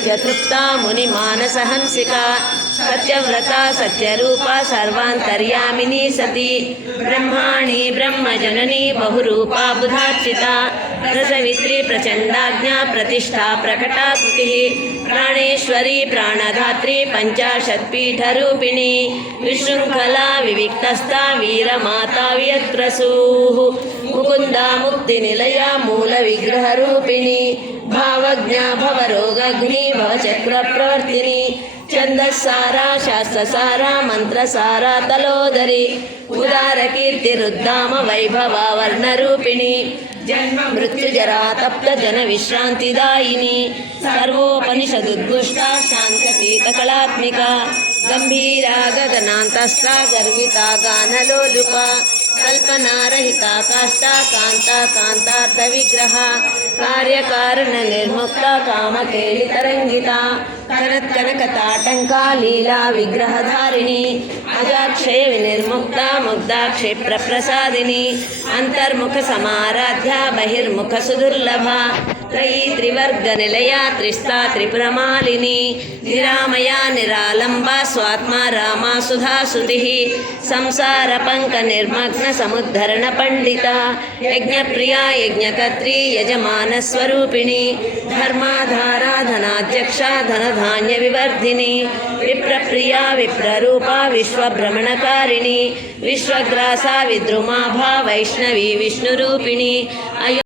नित्यतृप्ता मुनिमानसहंसिका सत्यव्रता सत्यरूपा सर्वान्तर्यामिनी सती ब्रह्माणी ब्रह्मजननी बहुरूपा बुधार्चिता रसवित्री प्रचण्डाज्ञा प्रतिष्ठा प्रकटाकृतिः प्राणेश्वरी प्राणधात्री पञ्चाशत्पीठरूपिणी विशृङ्खला विविक्तस्था वीरमाता वियत्प्रसूः मुकुन्दा मुक्तिनिलया मूलविग्रहरूपिणी भावज्ञा भवरोगग्नी भवचक्रप्रवर्तिनी छन्दस्सारा शास्त्रसारा मन्त्रसारा तलोदरी उदारकीर्तिरुद्धाम वैभवा वर्णरूपिणी जन्म मृत्युजरा तप्त जन विश्रान्तिदायिनी सर्वोपनिषदुद्घुष्टा शान्तकीतकलात्मिका गम्भीरा गगनान्तस्था गर्विता गानलोलुपा कल्पनारहिता काष्ठा कान्ता कान्तार्थविग्रहा कार्यकारणनिर्मुक्ता कामकेलितरङ्गिता कनत्कनकताटङ्का लीला विग्रहधारिणी अजाक्षय विनिर्मुक्ता मुग्धा क्षिप्रप्रसादिनी अन्तर्मुखसमाराध्या बहिर्मुखसुदुर्लभा त्रयी त्रिवर्गनिलया त्रिस्ता त्रिपुरमालिनी निरामया निरालम्बा स्वात्मा रामा सुधासुतिः संसारपङ्कनिर्मग्नसमुद्धरणपण्डिता यज्ञप्रिया यज्ञकर्त्री यजमानस्वरूपिणी धर्माधारा धनाध्यक्षा धनधान्यविवर्धिनी विप्रप्रिया विप्ररूपा विश्वभ्रमणकारिणी विश्वग्रासा विद्रुमाभा वैष्णवी विष्णुरूपिणी